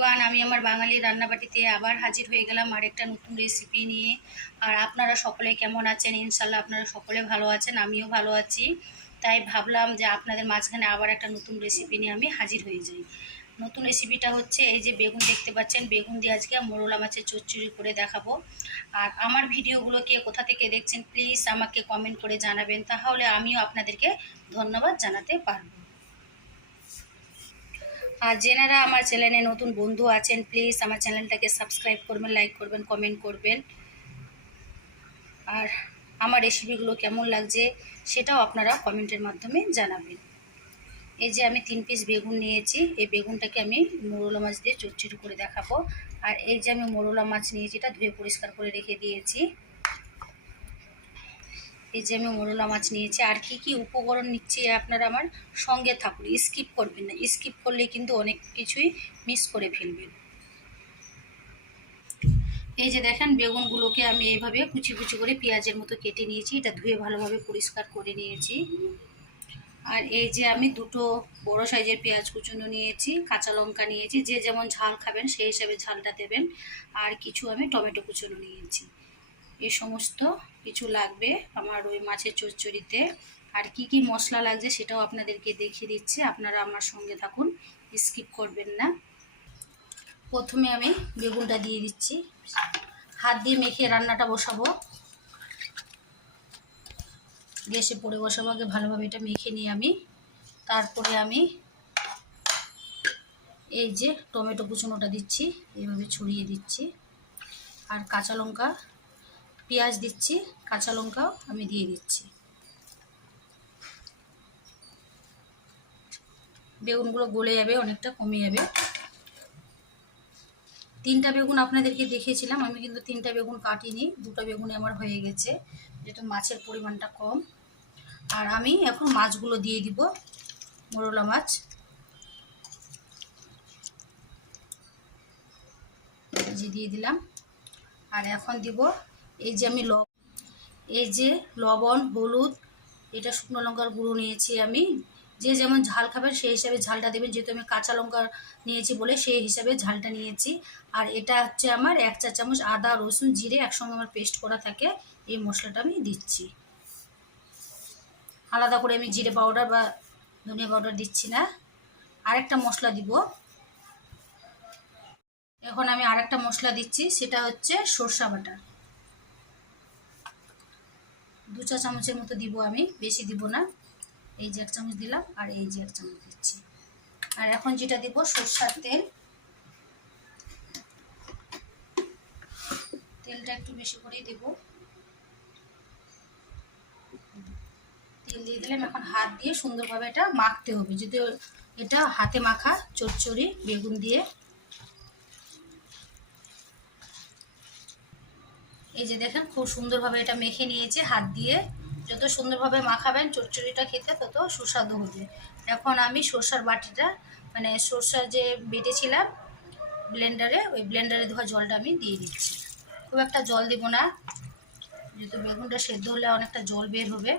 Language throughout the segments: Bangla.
এভরিওয়ান, আমি আমার বাঙালি রান্নাবাটিতে আবার হাজির হয়ে গেলাম আরেকটা নতুন রেসিপি নিয়ে। আর আপনারা সকলে কেমন আছেন? ইনশাল্লাহ আপনারা সকলে ভালো আছেন, আমিও ভালো আছি। তাই ভাবলাম যে আপনাদের মাঝখানে আবার একটা নতুন রেসিপি নিয়ে আমি হাজির হয়ে যাই। নতুন রেসিপিটা হচ্ছে এই যে বেগুন দেখতে পাচ্ছেন, বেগুন দিয়ে আজকে মোরলা মাছের চচ্চড়ি করে দেখাবো। আর আমার ভিডিওগুলো কে কোথা থেকে দেখছেন প্লিজ আমাকে কমেন্ট করে জানাবেন, তাহলে আমিও আপনাদেরকে ধন্যবাদ জানাতে পারবো। আর যেনারা আমার চ্যানেলে নতুন বন্ধু আছেন প্লিজ আমার চ্যানেলটাকে সাবস্ক্রাইব করবেন, লাইক করবেন, কমেন্ট করবেন। আর আমার রেসিপিগুলো কেমন লাগছে সেটাও আপনারা কমেন্টের মাধ্যমে জানাবেন। এই যে আমি 3 পিস বেগুন নিয়েছি, এই বেগুনটাকে আমি মোরলা মাছ দিয়ে চচ্চড়ি করে দেখাবো। আর এই যে আমি মোরলা মাছ নিয়েছি, এটা ধুয়ে পরিষ্কার করে রেখে দিয়েছি। এই যে আমি মোরলা মাছ নিয়েছি। আর কি কি উপকরণ নিচ্ছি আপনারা আমার সঙ্গে থাকুন, স্কিপ করবেন না, স্কিপ করলে কিন্তু অনেক কিছুই মিস করে ফেলবেন। এই যে দেখেন বেগুনগুলোকে আমি এইভাবে কুচি কুচি করে পেঁয়াজের মতো কেটে নিয়েছি, এটা ধুয়ে ভালোভাবে পরিষ্কার করে নিয়েছি। আর এই যে আমি দুটো বড় সাইজের পেঁয়াজ কুচুনো নিয়েছি, কাঁচা লঙ্কা নিয়েছি, যে যেমন ঝাল খাবেন সেই হিসাবে ঝালটা দেবেন। আর কিছু আমি টমেটো কুচুনো নিয়েছি। এই সমস্ত কিছু লাগবে আমার ওই মাছের চচ্চড়িতে। আর কি কি মশলা লাগছে সেটাও আপনাদেরকে দেখিয়ে দিচ্ছি, আপনারা আমার সঙ্গে থাকুন, স্কিপ করবেন না। প্রথমে আমি বেগুনটা দিয়ে দিচ্ছি, হাত দিয়ে মেখে রান্নাটা বসাবো, গ্যাসে পরে বসাবো। আগে ভালোভাবে এটা মেখে নিয়ে আমি তারপরে আমি এই যে টমেটো কুচুনোটা দিচ্ছি, এইভাবে ছড়িয়ে দিচ্ছি। আর কাঁচা লঙ্কা, পেঁয়াজ দিচ্ছি, কাঁচা লঙ্কাও আমি দিয়ে দিচ্ছি। বেগুনগুলো গলে যাবে, অনেকটা কমে যাবে। 3টা বেগুন আপনাদেরকে দেখিয়েছিলাম, আমি কিন্তু 3টা বেগুন কাটিনি, 2টা বেগুনে আমার হয়ে গেছে, যেহেতু মাছের পরিমাণটা কম। আর আমি এখন মাছগুলো দিয়ে দিব, মোরলা মাছ। যে দিয়ে দিলাম। আর এখন দিব এই যে আমি এই যে লবণ, হলুদ, এটা শুকনো লঙ্কার গুঁড়ো নিয়েছি আমি। যে যেমন ঝাল খাবেন সেই হিসাবে ঝালটা দেবেন, যেহেতু আমি কাঁচা লঙ্কা নিয়েছি বলে সেই হিসাবে ঝালটা নিয়েছি। আর এটা হচ্ছে আমার 1 চা চামচ আদা রসুন জিরে একসঙ্গে আমার পেস্ট করা থাকে, এই মশলাটা আমি দিচ্ছি। আলাদা করে আমি জিরে পাউডার বা ধনিয়া পাউডার দিচ্ছি না। আরেকটা মশলা দিব, এখন আমি আরেকটা মশলা দিচ্ছি, সেটা হচ্ছে সরষা বাটা। 2 চা চামচের মতো দিব আমি, বেশি দিব না। এই যে 1 চামচ দিলাম, আর এই যে 1 চামচ দিচ্ছি। আর এখন যেটা দিব সরষার তেল, তেলটা একটু বেশি করেই দেব। তেল দিয়ে দিলাম, এখন হাত দিয়ে সুন্দরভাবে এটা মাখতে হবে, যদি এটা হাতে মাখা চচ্চড়ি বেগুন দিয়ে। এই যে দেখেন খুব সুন্দরভাবে এটা মেখে নিয়েছে হাত দিয়ে। যত সুন্দরভাবে মাখাবেন চচ্চড়িটা খেতে তত সুস্বাদু হবে। এখন আমি সরষার বাটিটা, মানে সরষার যে বেটেছিলাম ব্লেন্ডারে, ওই ব্লেন্ডারে ধোয়া জলটা আমি দিয়ে দিচ্ছি। খুব একটা জল দেবো না, যেহেতু বেগুনটা সেদ্ধ হলে অনেকটা জল বের হবে।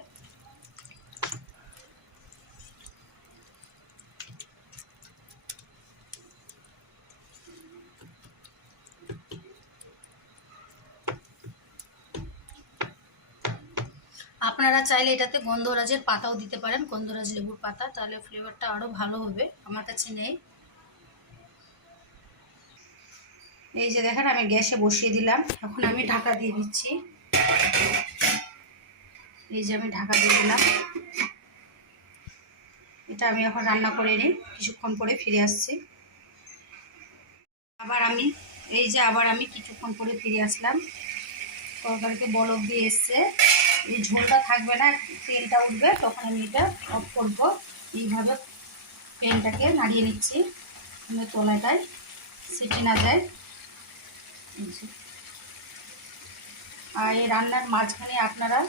আপনারা চাইলে এটাতে গন্ধরাজের পাতাও দিতে পারেন, গন্ধরাজ লেবুর পাতা, তাহলে ফ্লেভারটা আরও ভালো হবে। আমার কাছে নেই। এই যে দেখেন আমি গ্যাসে বসিয়ে দিলাম, এখন আমি ঢাকা দিয়ে দিচ্ছি। এই যে আমি ঢাকা দিয়ে দিলাম, এটা আমি এখন রান্না করে নিই, কিছুক্ষণ পরে ফিরে আসছি। আবার আমি কিছুক্ষণ পরে ফিরে আসলাম। তরকারিতে বলক দিয়ে এসছে, এই ঝোলটা থাকবে না, তেলটা উঠবে, তখন আমি এটা অফ করবো। এইভাবে প্যানটাকে নাড়িয়ে নিচ্ছি, তলাটায় সিটি না যায়। আর এই রান্নার মাঝখানে আপনারা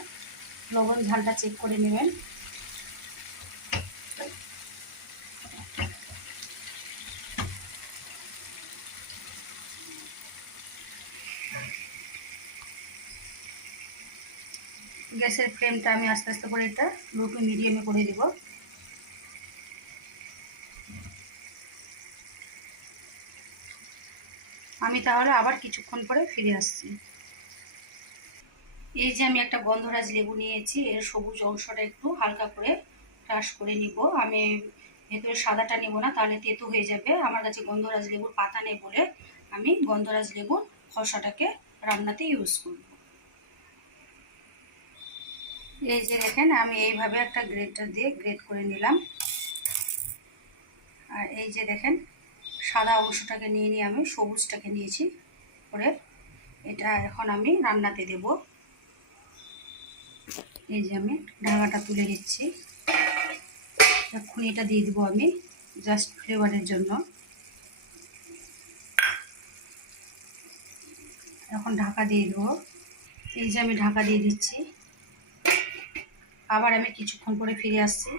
লবণ ঝালটা চেক করে নেবেন। গ্যাসের ফ্লেমটা আমি আস্তে আস্তে করে এটা লো টু মিডিয়ামে করে দেব। আমি তাহলে আবার কিছুক্ষণ পরে ফিরে আসছি। এই যে আমি একটা গন্ধরাজ লেবু নিয়েছি, এর সবুজ অংশটা একটু হালকা করে ক্রাশ করে নিব। আমি ভেতরে সাদাটা নিব না, তাহলে তেতো হয়ে যাবে। আমার কাছে গন্ধরাজ লেবুর পাতা নেই বলে আমি গন্ধরাজ লেবুর খোসাটাকে রান্নাতে ইউজ করব। এই যে দেখেন আমি এইভাবে একটা গ্রেটার দিয়ে গ্রেট করে নিলাম। আর এই যে দেখেন সাদা অংশটাকে নিয়ে আমি সবুজটাকে নিয়েছি করে, এটা এখন আমি রান্নাতে দেব। এই যে আমি ঢাকাটা তুলে দিচ্ছি, এক্ষুনি এটা দিয়ে দেবো আমি জাস্ট ফ্লেভারের জন্য। এখন ঢাকা দিয়ে দেবো। এই যে আমি ঢাকা দিয়ে দিচ্ছি, আবার আমি কিছুক্ষণ পরে ফিরে আসছি।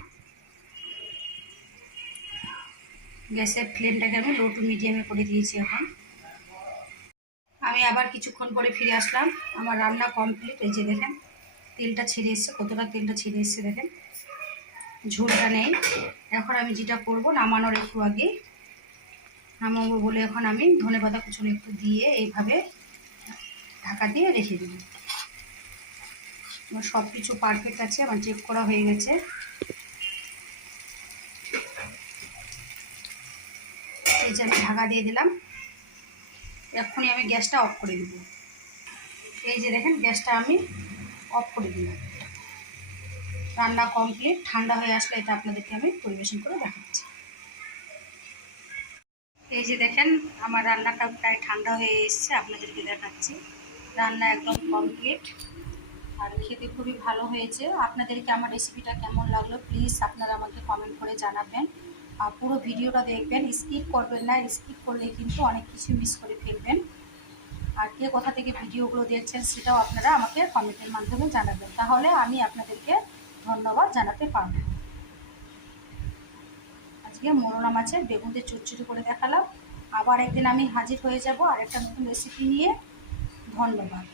গ্যাসের ফ্লেমটাকে আমি লো টু মিডিয়ামে করে দিয়েছি। এখন আমি আবার কিছুক্ষণ পরে ফিরে আসলাম, আমার রান্না কমপ্লিট। এই যে দেখেন তেলটা ছেড়ে এসছে, কতটা তেলটা ছেড়ে এসছে দেখেন, ঝোলটা নেই। এখন আমি যেটা করব, নামানোর একটু আগে নামাবো বলে এখন আমি ধনেপাতা কুচুনো একটু দিয়ে এইভাবে ঢাকা দিয়ে রেখে দেব। আমার সব কিছু পারফেক্ট আছে, আমার চেক করা হয়ে গেছে। এই যে আমি ঢাকা দিয়ে দিলাম, এক্ষুনি আমি গ্যাসটা অফ করে দেব। এই যে দেখেন গ্যাসটা আমি অফ করে দিলাম, রান্না কমপ্লিট। ঠান্ডা হয়ে আসলে এটা আপনাদেরকে আমি পরিবেশন করে দেখাচ্ছি। এই যে দেখেন আমার রান্নাটা প্রায় ঠান্ডা হয়ে এসছে, আপনাদেরকে দেখাচ্ছি। রান্না একদম কমপ্লিট আর খেতে খুবই ভালো হয়েছে। আপনাদেরকে আমার রেসিপিটা কেমন লাগলো প্লিজ আপনারা আমাকে কমেন্ট করে জানাবেন। আর পুরো ভিডিওটা দেখবেন, স্কিপ করবেন না, স্কিপ করলে কিন্তু অনেক কিছু মিস করে ফেলবেন। আর কে কোথা থেকে ভিডিওগুলো দেখছেন সেটাও আপনারা আমাকে কমেন্টের মাধ্যমে জানাবেন, তাহলে আমি আপনাদেরকে ধন্যবাদ জানাতে পারব। আজকে মোরলা মাছের বেগুন দিয়ে চচ্চড়ি করে দেখালাম। আবার একদিন আমি হাজির হয়ে যাব আর একটা নতুন রেসিপি নিয়ে। ধন্যবাদ।